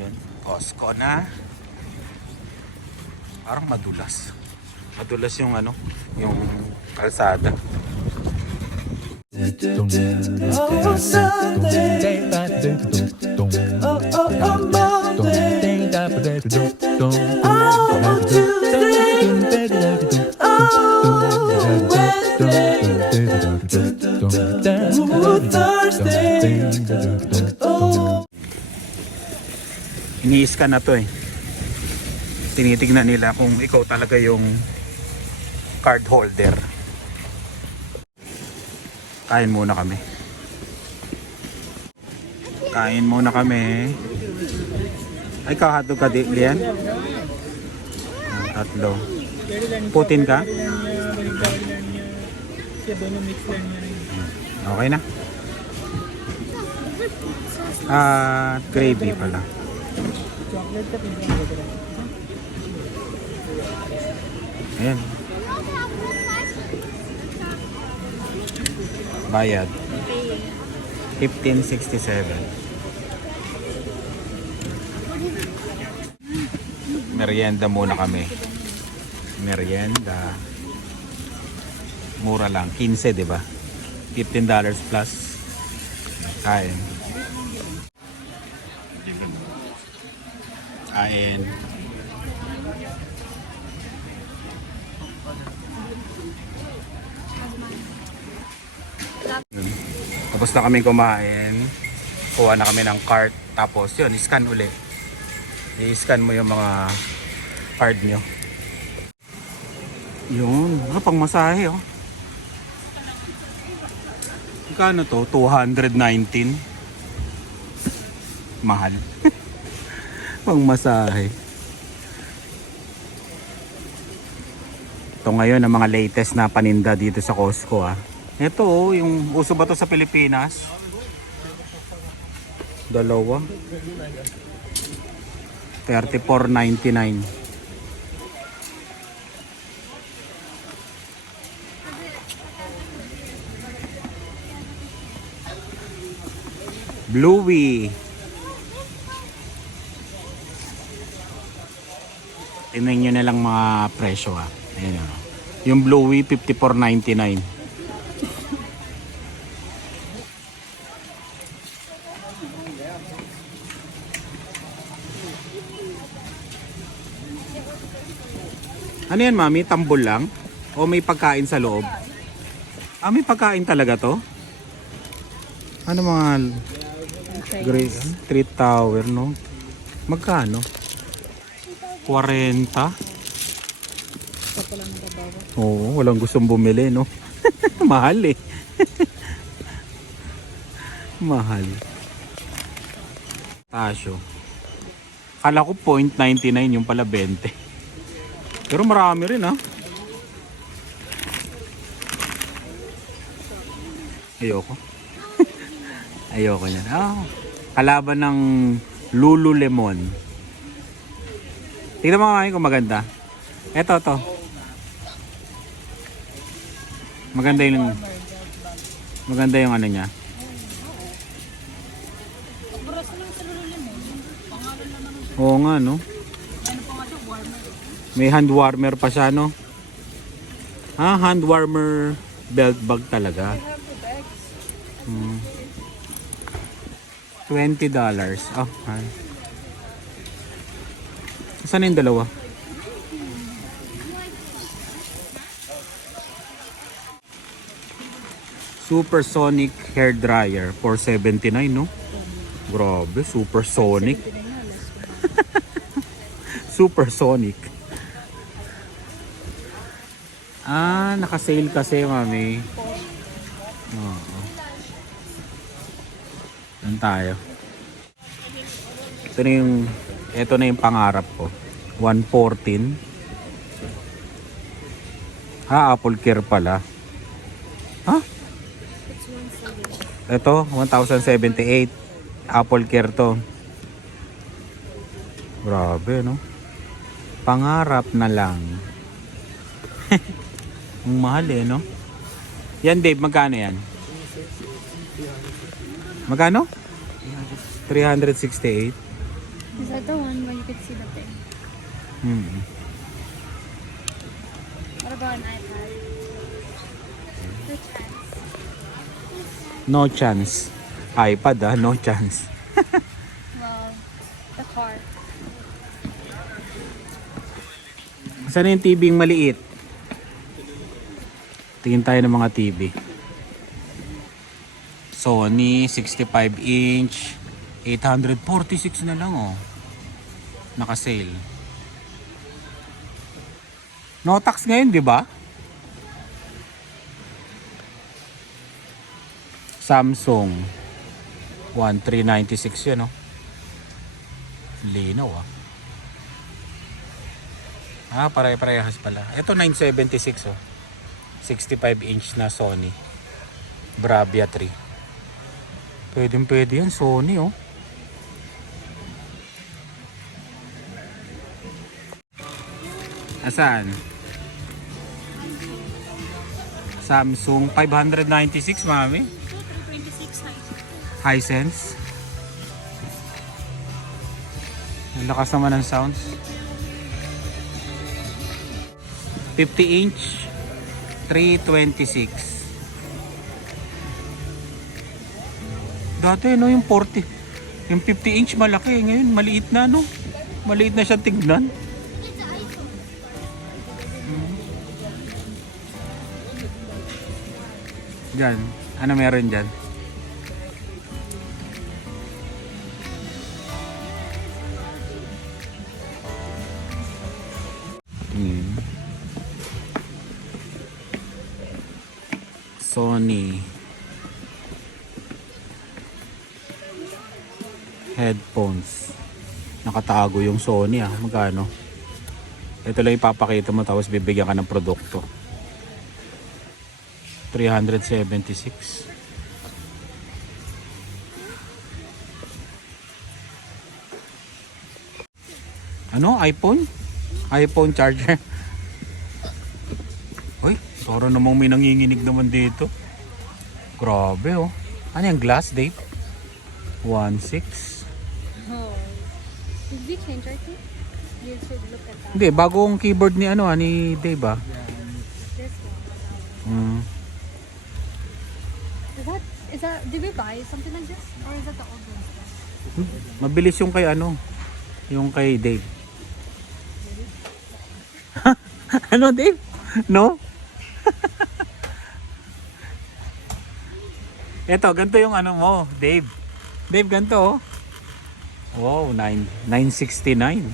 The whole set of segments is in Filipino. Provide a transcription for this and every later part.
Yan, Costco na. Parang madulas. Madulas yung ano, yung kalsada. Oh, Sunday. Oh, Monday. Oh, Tuesday. Oh, Wednesday. Oh, Thursday. Oh. Ini-scan na to eh. Tinitignan nila kung ikaw talaga yung card holder. Kain muna kami. Kain muna kami. Ay, hotdog ka, Lian? Tatlo. Putin ka? Okay na. Gravy pala. Ayan. Bayad. 1567. Merienda muna kami. Merienda. Mura lang. 15, di ba? $15 plus. Kain. Kain. Tapos na kami kumain. Kuha na kami ng cart. Tapos yun, i-scan uli. I-scan mo yung mga card nyo. Yun, pang masahe oh. Kano to? 219. Mahal. Pang masahe. Ito ngayon ang mga latest na paninda dito sa Costco ah. Ito oh, yung uso ba to sa Pilipinas? Dalawa. 34.99. Bluey. Tingnan nyo na lang mga presyo ah. Ayan oh. Yung Bluey 54.99. Ano yan, mami? Tambol lang? O may pagkain sa loob? Ah, may pagkain talaga to? Ano mga great street tower, no? Magkano? 40? Oo, walang gustong bumili, no? Mahal eh. Mahal. Tasyo. Kala ko 0.99 yung pala 20. Pero marami rin ha. Ayoko. Ayoko yan. Kalaban ng Lululemon. Tingnan mo kung maganda. Eto to. Maganda yung ano niya. Oo nga no. May hand warmer pa siya, no? Hand warmer belt bag talaga. $20. Oh, saan yung dalawa? Supersonic hair dryer for $79, no? Grabe, supersonic. Supersonic. Naka-sale kasi, mami. Oo. Doon tayo. Ito na yung pangarap ko. 114. Apple Care pala. Ito, 1,078. Apple Care to. Grabe, no? Pangarap na lang. Ang mahal eh, no? Yan, Dave, magkano yan? Magkano? 368. Is that the one where you could see the thing? Hmm. What about an iPad? No chance. No chance. iPad no chance. Well, the car. Saan yung TV yung maliit? Tingin tayo ng mga TV. Sony 65 inch 846 na lang oh. Naka-sale. No tax ngayon, di ba? Samsung 1396 yun oh. Linaw ah. Pare-parehas pala. Ito 976 oh. 65 inch na Sony Bravia 3. Pwede yan Sony oh. Asan? Samsung 596 mami. 326 Hisense. Ang lakas naman ng sounds. 50 inch 326. Dati no yung 40. Yung 50 inch malaki, ngayon maliit na no. Maliit na siya tignan. Diyan, ano meron diyan? Sony headphones. Nakatago yung Sony ah. Magkano? Ito lang ipapakita mo tapos bibigyan ka ng produkto. 376. Ano? iPhone? iPhone charger. Hoy, sorry namang may nanginginig naman dito. Grabe oh. Ano yung glass, Dave? 1.6. Oh. Did we change our teeth? You should look at that. Hindi, bagong keyboard ni ano ni Dave ah. This one. Is that, did we buy something like this? Or is that the old one? Mabilis yung kay ano, yung kay Dave. Ano Dave? No? Eto, ganito yung ano mo, Dave. Dave, ganito oh. Wow, 969.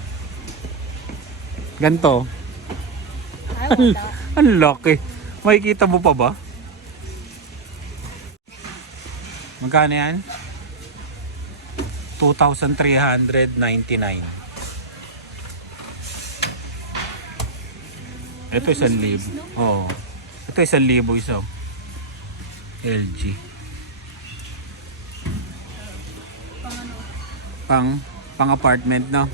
Ganito. I want that. Ang laki. Makikita mo pa ba? Magkano yan? 2,399. Ito 1,000. Oo. Ito 1,000 isa. LG. Pang apartment no?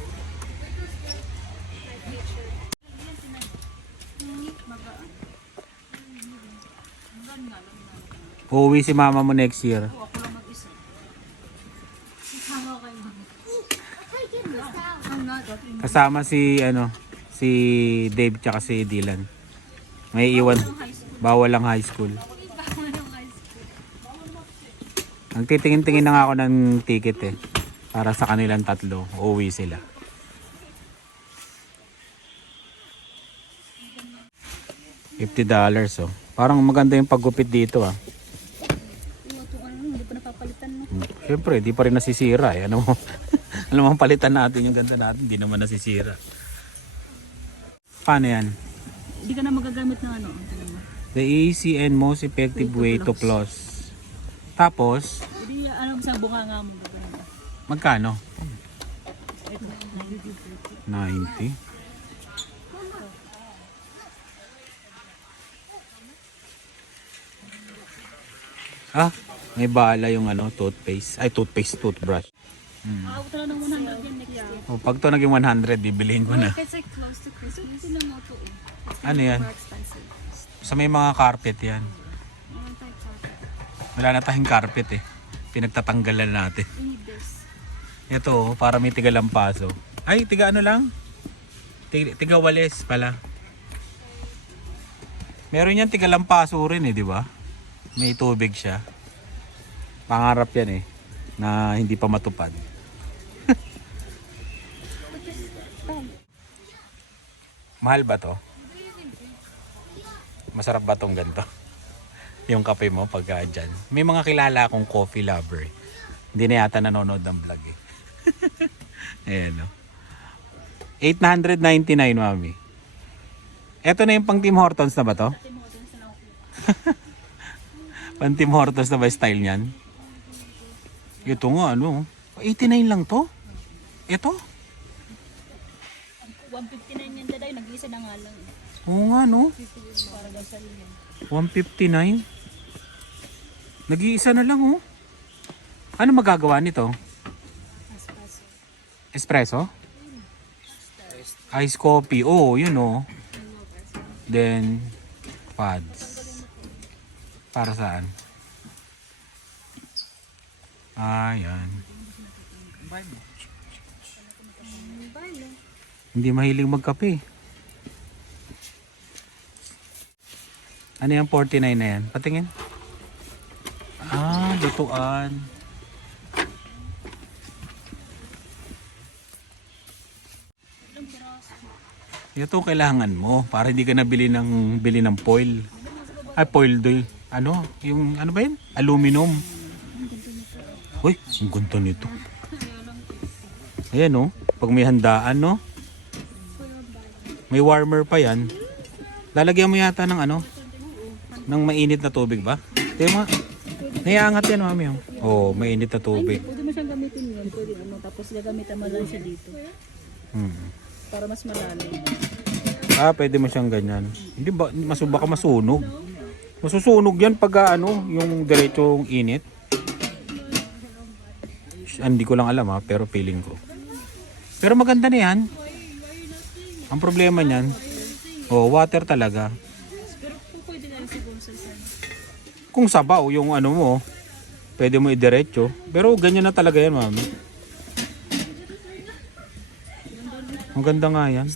Uuwi si mama mo next year. Kasama si ano, si Dave tsaka si Dylan. May iwan. Bawal lang high school. Ang titingin-tingin na nga ako ng ticket eh. Para sa kanilang tatlo. Uuwi sila. $50 oh. Parang maganda yung paggupit dito ah. Hindi pa napapalitan mo. Siyempre, di pa rin nasisira eh. Ano mo? Ano mo palitan natin yung ganda natin, di naman nasisira. Paano yan? Hindi ka na magagamit ng ano. The easy and most effective way to floss. Tapos, Hindi, alam sa bunga nga mo. magkano? 90. Ah, may bala yung ano, toothpaste. Ay, toothbrush. Aabot na ng 100 yan next year. O, pag to naging 100, bibilihin ko na. It's like close to Christmas. Hindi na mo to eh. Ano yan? More expensive. Sa may mga carpet yan. Meron tayong carpet. Wala na tayong carpet eh. Pinagtatanggalan natin. We need this. Ito, para may tigalampaso. Ay, tiga ano lang? Tiga Wales pala. Meron yan tigalampaso rin eh, di ba? May tubig siya. Pangarap yan eh, na hindi pa matupad. Mahal ba to? Masarap ba tong ganito? Yung kape mo pagka dyan. May mga kilala akong coffee lover eh. Hindi na yata nanonood ng vlog eh. Ayan o. 899 mami. Eto na yung pang Tim Hortons na ba to? Pang Tim Hortons na ba style niyan? Ito nga ano. 89 lang to? Ito? 159 yan taday, nag-isa na nga lang. Oo nga no. Para daw sa inyo. 159. Nag-iisa na lang oh. Ano magagawa nito? Espresso? Ice coffee. Oh, yun oh. Then, pods. Para saan? Ayan. Hindi mahilig magkape. Ano yung 49 na yan? Patingin. Ah, lutuan. Ito kailangan mo para hindi ka bili ng foil. Ay, foil doy. Ano? Yung ano ba yun? Aluminum. Uy, ang ganda nito. Ayan oh. Pag may handaan no. May warmer pa yan. Lalagyan mo yata ng ano? Ng mainit na tubig ba? Tingnan mo. Naiangat yan mami. Oh, mainit na tubig. Pwede mo siyang gamitin yun. Pwede ano, tapos gagamitan mo lang siya dito. Para mas malalim. Ah, pwede mo siyang ganyan. Hindi ba baka masunog? Masusunog 'yan pag ano, yung diretsong init. Hindi ko lang alam ha, pero feeling ko. Pero maganda na 'yan. Ang problema niyan, water talaga. Pero kung pwede na rin siguro sa sun. Kung sabaw yung ano mo, pwede mo idiretso. Pero ganyan na talaga 'yan, mami. Ang ganda nga 'yan.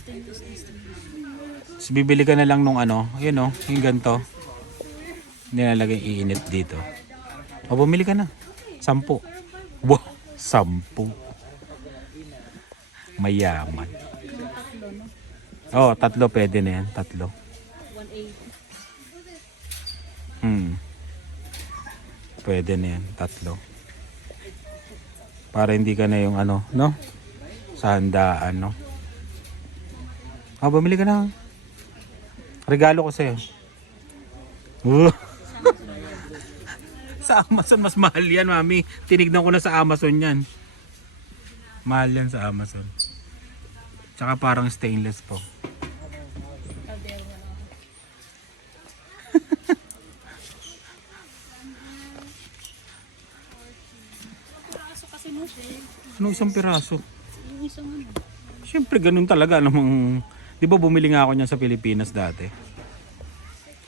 So, bibili ka na lang nung ano, yun oh, yung ganito. Nilalagay iinit dito. O bumili ka na. 10. Wow, 10. Mayaman. Oh, 3 pwede na yan, 3. 180. Pwede na yan, 3. Para hindi ka na yung ano, no? Sa handaan, no? Oh, bumili ka na. Regalo ko sa'yo. Sa Amazon, mas mahal yan, mami. Tinignan ko na sa Amazon yan. Mahal yan sa Amazon. Tsaka parang stainless po. Piraso kasi mo siya. Ano isang piraso? Yung isang ano. Siyempre, ganun talaga. Namang, di ba bumili nga ako niyan sa Pilipinas dati?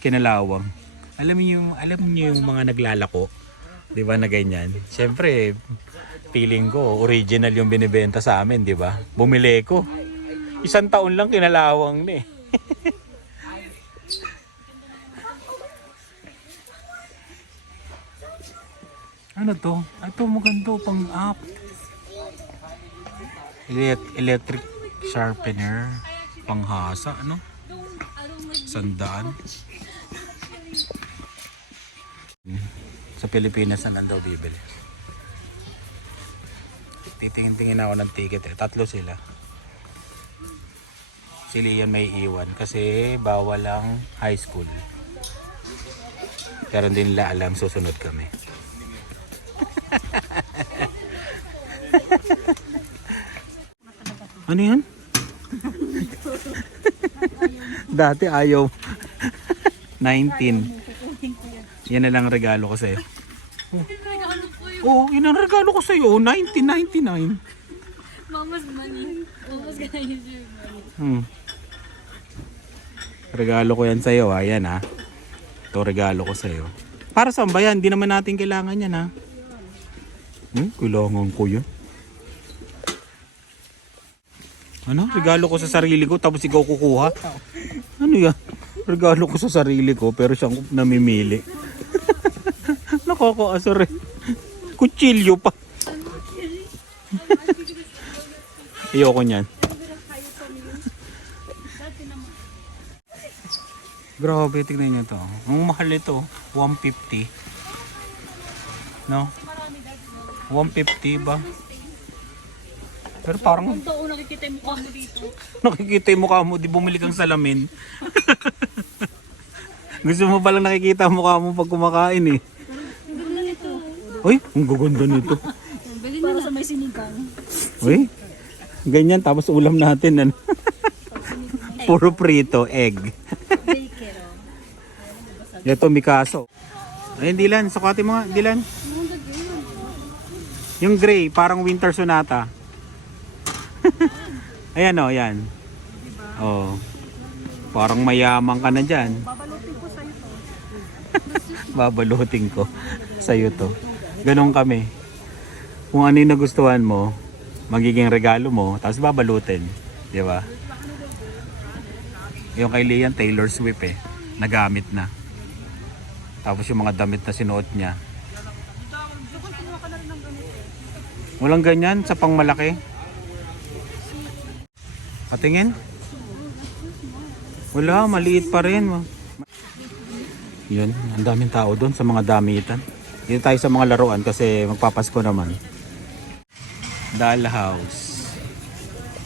Kinalawang. Alam niyo yung mga naglalako, 'di ba na ganyan. Siyempre, feeling ko original yung binebenta sa amin, 'di ba? Bumili ko. 1 taon lang kinalawang na eh. Ano to? Ito maganda pang app. Electric sharpener, panghasa, ano? 100. Sa Pilipinas na daw bibili. Titingin-tingin ako ng ticket eh. 3 sila. Si Leon may iwan kasi bawal ang high school. Pero hindi nila alam, susunod kami. Ano yan? Dati ayaw. 19. Yan na lang regalo ko sa'yo. Oh, yun ang regalo ko sa'yo. 1999. Mama's money. Mama's gonna use your money. Regalo ko yan sa'yo ha. Yan ha. Ito regalo ko sa'yo. Para saan ba yan? Hindi naman natin kailangan yan ha. Kailangan ko yan. Ano? Regalo ko sa sarili ko tapos ikaw kukuha? Ano yan? Regalo ko sa sarili ko pero siyang namimili. Nakakaasar eh. Kutsilyo pa. Ayoko niyan. Grabe, tignan niyo to. Ang mahal ito, 150. No? 150 ba? Pero parang Ito, nakikita yung mukha mo dito. nakikita yung mukha mo, di bumili kang salamin. Gusto mo palang nakikita ang mukha mo pag kumakain eh. Uy, ang gaganda nito. Para sa may sinigang. Uy, ganyan tapos ulam natin. Ano? Puro prito, egg. Ito, Mikaso. Ayun, Dylan, sukati mo nga, Dylan. Yung gray, parang winter sonata. Ayan o, yan. Oh. Parang mayaman ka na dyan. Babalutin ko sa'yo to. Ganon kami. Kung ano yung nagustuhan mo, magiging regalo mo, tapos babalutin. Di ba? Yung kay Lian, Taylor Swift eh. Nagamit na. Tapos yung mga damit na sinuot niya. Walang ganyan sa pangmalaki. Patingin? Wala, maliit pa rin. Yun, ang daming tao doon sa mga damitan. Dito tayo sa mga laruan kasi magpapasko naman. Dollhouse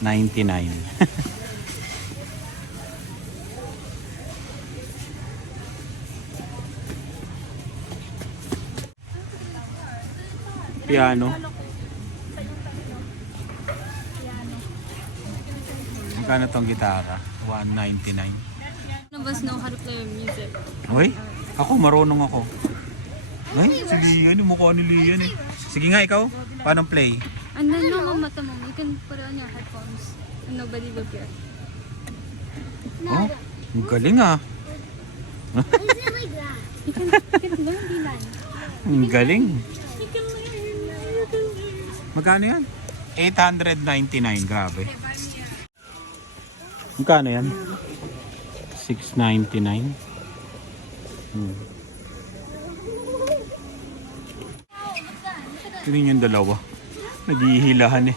99. Piano. Magkano tong gitara? 199. None of us know how to play music. Uy, ako marunong ako. Ay, si Lian, yung mukha ni Lian eh. Sige nga ikaw, paano play? And then no mamata mom, you can put it on your headphones and nobody will hear. Oh, ang galing ah. You can learn Dylan. Ang galing. Magkano yan? 899, grabe. Magkano yan? 699. Tingnan yung dalawa. Naghihilahan eh.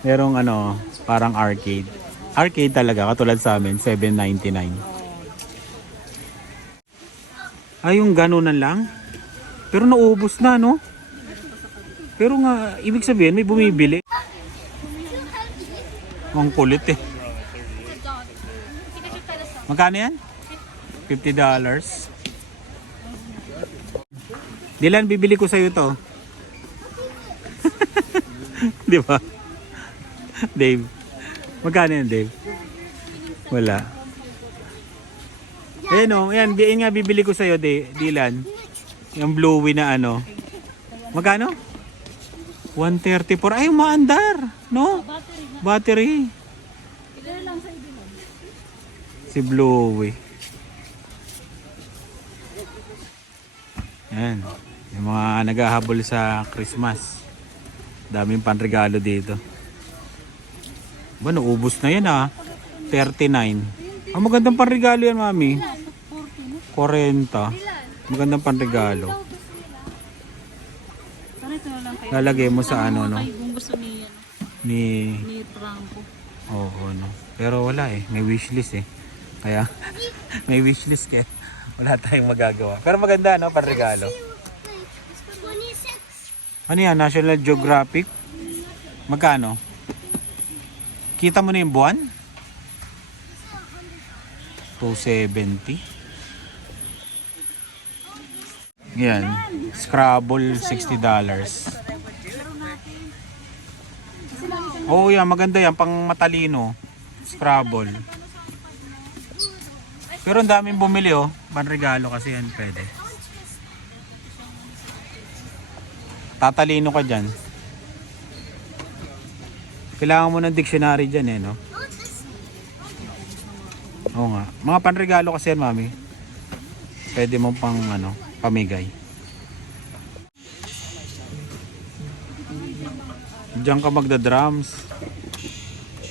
Merong ano, parang arcade. Arcade talaga, katulad sa amin, 799. Ay, yung ganunan lang? Pero naubos na, no? Pero nga, ibig sabihin, may bumibili. Ang kulit eh. Magkano yan? $50. Dylan, bibili ko sa'yo to. Di ba? Dave. Magkano yan, Dave? Wala. Ayan o, yan nga bibili ko sa'yo, Dylan. Yung bluey na ano. Magkano? 134. Ay, maandar. No? Battery. Si Bluey. Yan. Yung mga naghahabol sa Christmas. Daming panregalo dito. Ba, naubos na yan ah. 39. Ang magandang panregalo yan, mami. 40. Magandang panregalo. Lalagay mo sa ano, no? Kung gusto niya, Ni ni Franco. Oo, no. Pero wala eh. May wishlist eh. Kaya may wishlist kaya wala tayong magagawa. Pero maganda, no? Panregalo. Ano yan? National Geographic? Magkano? Kita mo na yung buwan? 270. Yan. Scrabble, $60. Oh, yan. Maganda yan. Pang matalino. Scrabble. Pero ang daming bumili, oh. Panregalo kasi yan. Pwede. Tatalino ka dyan. Kailangan mo ng dictionary dyan, eh, no? Oo nga. Mga panregalo kasi yan, mami. Pwede mo pang, ano, pamigay. Diyan ka magda-drums.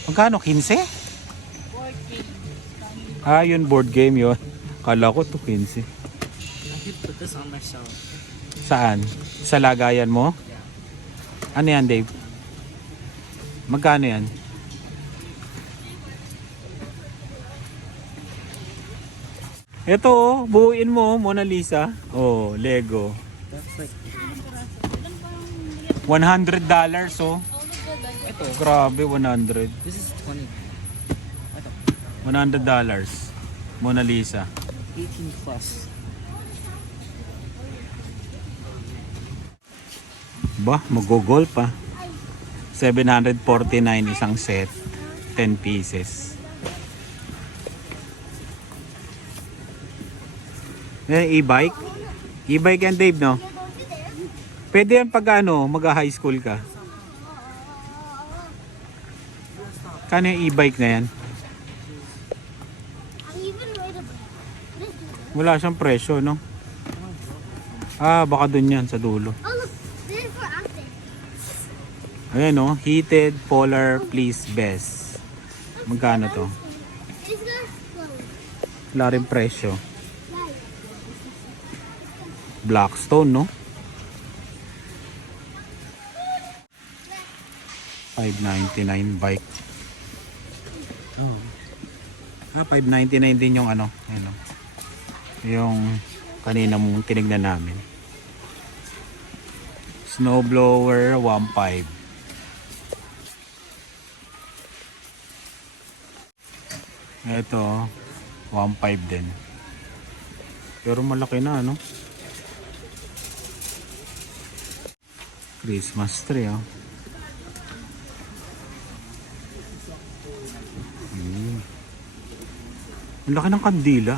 Magkano? 15? Ah, yun board game yun. Kala ko to 15. I could put this on myself. Saan? Sa lagayan mo? Ano yan, Dave? Magkano yan? Ito oh, buuin mo, Mona Lisa. Oh, Lego. That's like, $100 oh. ito. Grabe, 100. This is 20. Ito. $100. Mona Lisa. 18 plus. Ba, magogol pa. 749 isang set. 10 pieces. E-bike? E-bike yan, Dave, no? Pwede yan pag ano, mag-high school ka. Kano yung e-bike na yan? Wala siyang presyo, no? Ah, baka dun yan, sa dulo. Oh, look. This is for acting. Ayan, no? Heated Polar Fleece Vest. Magkano to? It's gonna explode. Wala rin presyo. Blackstone, no? 599 bike. Oh. Ah, 599 din yung ano, ano. Yung kanina mong tinignan namin. Snowblower 1.5. Ito 1.5 din. Pero malaki na, ano? Christmas tree, oh. Ang laki ng kandila.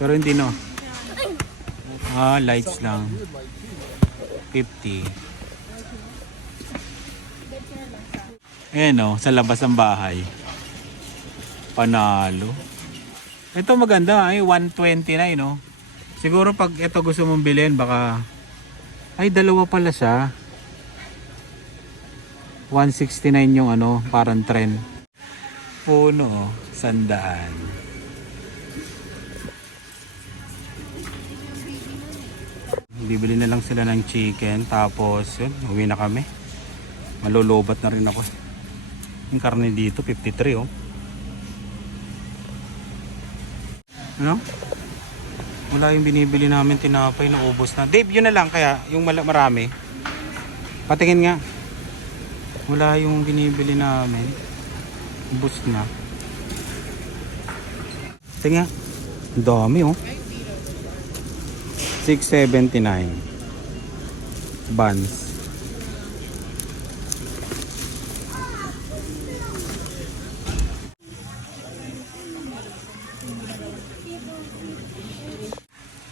Pero hindi, no? Ah, lights lang. 50. Ayan, oh, sa labas ng bahay. Panalo. Ito maganda, ay 129, no? Siguro pag ito gusto mong bilhin, baka ay dalawa pala siya. 169 yung ano, parang trend. Puno, 100. Bibili na lang sila ng chicken, tapos yun, uwi na kami. Malulubat na rin ako. Yung karne dito 53, oh. Ano? Wala yung binibili namin tinapay, naubos na. Dave, yun na lang kaya yung marami. Patingin nga. Wala yung binibili namin. Ubos na. Tingnan. Ang dami, oh. 679 buns.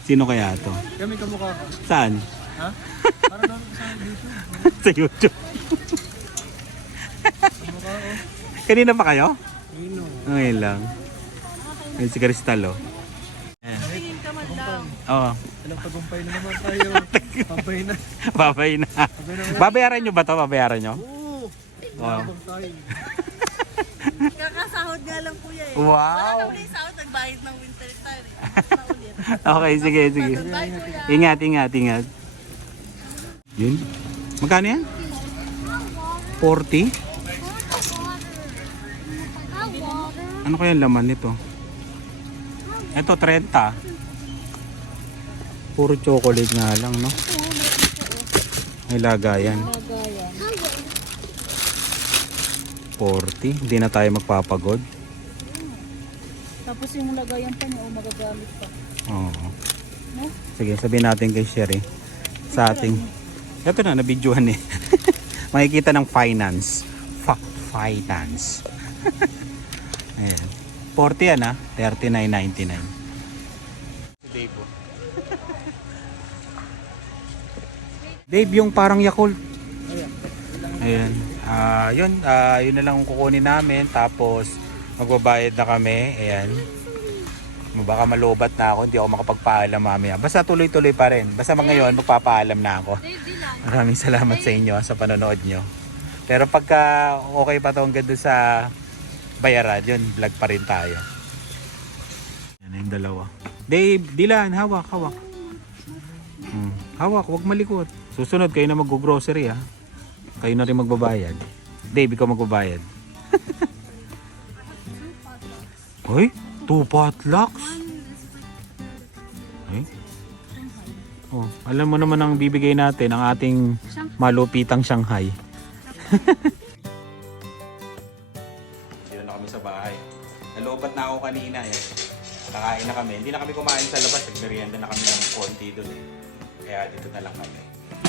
Sino kaya to? Kami kamukha ko. Saan? Ha? Para doon sa YouTube. Sa YouTube. Kanina pa kayo? Nino. Okay lang. Ay, si Crystal, oh. Oo. Alam, tagumpay na naman tayo. Pampay na. Babay na. Babayaran nyo ba to? Babayaran nyo? Oo. Wow. Babang tayo. Kakasahod nga lang kuya eh. Wow. Uli sahod, nagbayad ng winter tire eh. Paulit. Okay, sige, sige. Bye kuya. Ingat, ingat, ingat. Yun. Magkano yan? 40? Ano kaya ang laman nito? Ito, 30. Puro chocolate nga lang, no? May lagayan. 40. Hindi na tayo magpapagod. Tapos yung lagayan pa niya, magagamit pa. Oo. No? Sige, sabihin natin kay Sherry. Sa ating... Ito na, nabidyohan eh. Makikita ng finance. Finance. Ayan. 40 yan, ha? 39.99. Dave, oh. Dave, yung parang Yakult. Ayan. Yun na lang ang kukunin namin. Tapos, magbabayad na kami. Ayan. Baka malubat na ako. Hindi ako makapagpaalam mamaya. Basta tuloy-tuloy pa rin. Basta ngayon, magpapaalam na ako. Maraming salamat sa inyo sa panonood nyo. Pero pagka okay pa to hanggang doon sa bayaran, yun, vlog pa rin tayo. Yan yung dalawa. Dave, Dylan, hawak. Hawak, huwag malikot. Susunod, kayo na mag-grocery ha. Kayo na rin magbabayad. Dave, ikaw magbabayad. Hoy, 2 potlucks? Ay. Oh, alam mo naman ang bibigay natin, ang ating malupitang Shanghai. Dito na kami sa bahay. Nalobat na ako kanina eh. Nakain na kami. Hindi na kami kumain sa labas. Nagmerienda na kami ng konti doon eh. Kaya dito na lang kami.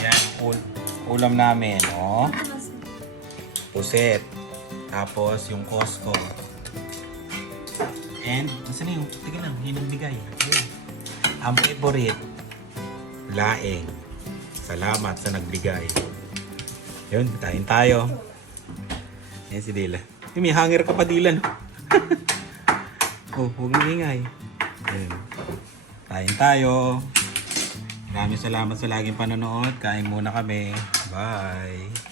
Yan, ulam namin, oh. Puset. Tapos yung Costco. And, nasa na yung, tigil lang, yun ang bigay. Ayan. Ang favorite, laing. Salamat sa nagbigay. Yun, kain tayo. Ayan si Dylan. May hanger ka pa, Dylan. Oh, huwag mong ingay. Ayan. Kain tayo. Maraming salamat sa laging panonood. Kain muna kami. Bye.